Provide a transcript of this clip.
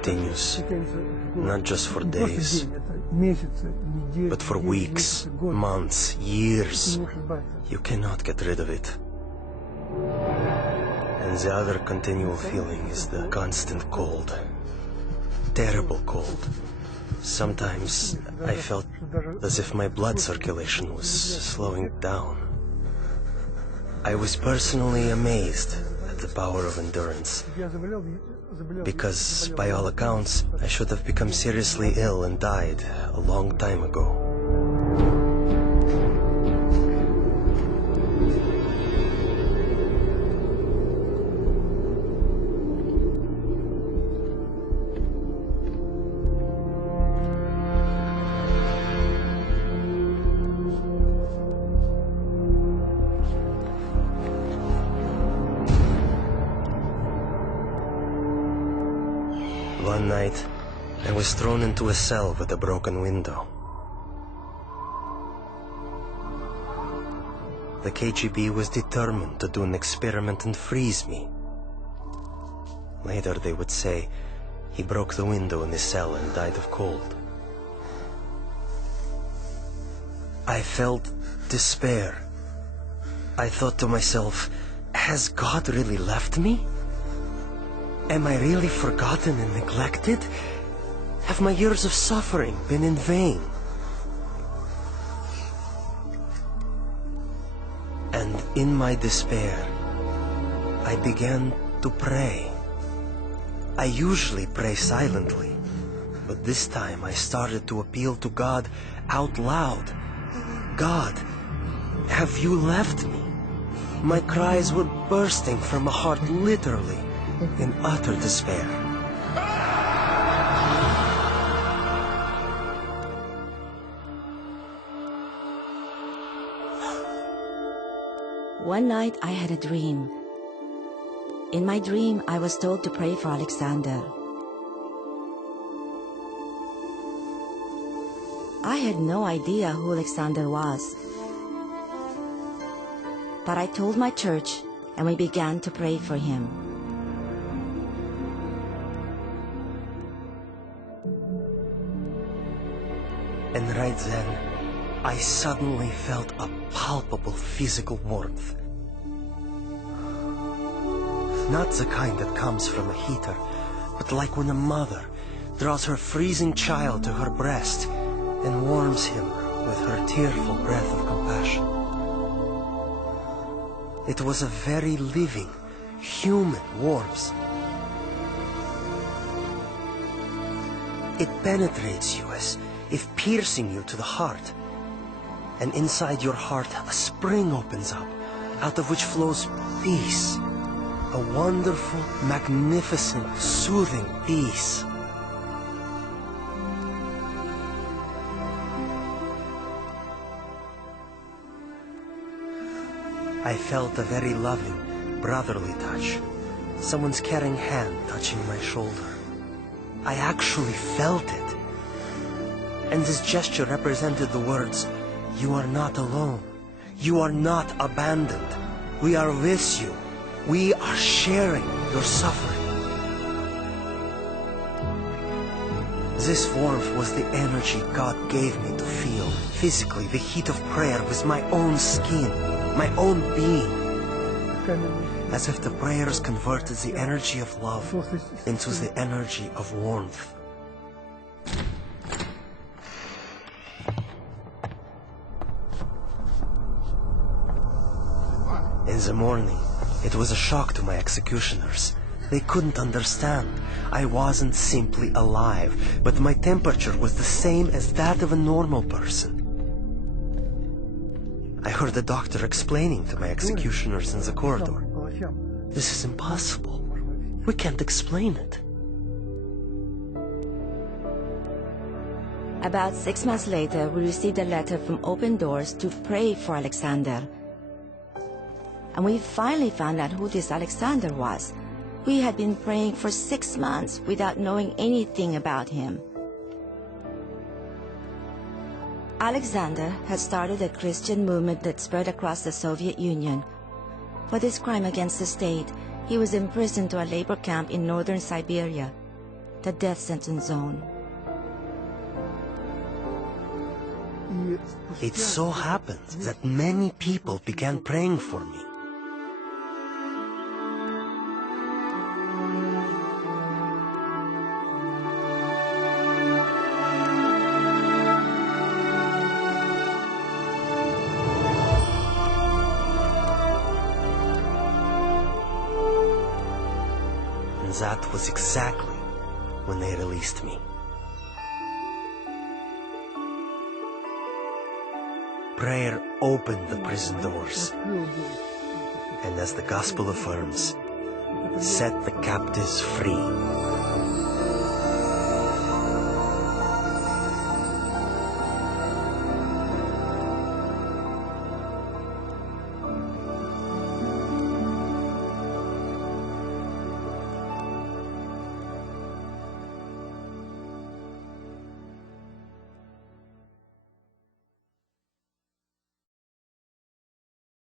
continues, not just for days, but for weeks, months, years. You cannot get rid of it. And the other continual feeling is the constant cold. Terrible cold. Sometimes I felt as if my blood circulation was slowing down. I was personally amazed at the power of endurance, because by all accounts, I should have become seriously ill and died a long time ago. One night, I was thrown into a cell with a broken window. The KGB was determined to do an experiment and freeze me. Later they would say he broke the window in his cell and died of cold. I felt despair. I thought to myself, has God really left me? Am I really forgotten and neglected? Have my years of suffering been in vain? And in my despair, I began to pray. I usually pray silently, but this time I started to appeal to God out loud. God, have you left me? My cries were bursting from a heart literally in utter despair. One night I had a dream. In my dream, I was told to pray for Alexander. I had no idea who Alexander was. But I told my church, and we began to pray for him. And right then, I suddenly felt a palpable physical warmth. Not the kind that comes from a heater, but like when a mother draws her freezing child to her breast and warms him with her tearful breath of compassion. It was a very living, human warmth. It penetrates you as if piercing you to the heart. And inside your heart, a spring opens up, out of which flows peace. A wonderful, magnificent, soothing peace. I felt a very loving, brotherly touch. Someone's caring hand touching my shoulder. I actually felt it. And this gesture represented the words, "You are not alone. You are not abandoned. We are with you. We are sharing your suffering." This warmth was the energy God gave me to feel physically the heat of prayer with my own skin, my own being. As if the prayers converted the energy of love into the energy of warmth. In the morning, it was a shock to my executioners. They couldn't understand. I wasn't simply alive, but my temperature was the same as that of a normal person. I heard the doctor explaining to my executioners in the corridor, "This is impossible. We can't explain it." About 6 months later, we received a letter from Open Doors to pray for Alexander. And we finally found out who this Alexander was. We had been praying for 6 months without knowing anything about him. Alexander had started a Christian movement that spread across the Soviet Union. For this crime against the state, he was imprisoned to a labor camp in northern Siberia. the death sentence zone. It so happened that many people began praying for me. And that was exactly when they released me. Prayer opened the prison doors, and as the gospel affirms, set the captives free.